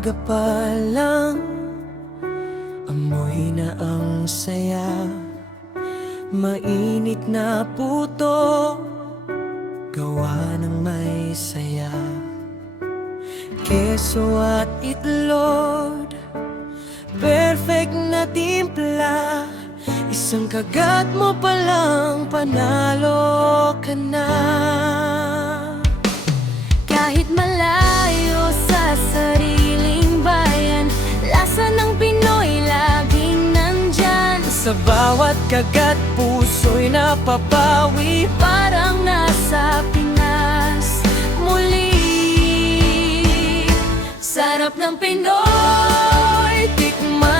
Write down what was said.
umaga pa lang, amoy na ang saya. Mainit na puto, gawa ng may saya. Keso at itlog, perfect na timpla. Isang kagat mo palang panalo ka na. Kahit malayo sa sariling bayan, lasa ng Pinoy laging nandyan. Sa bawat kagat, puso'y napapawi. Parang nasa Pinas muli. Sarap ng Pinoy, tikman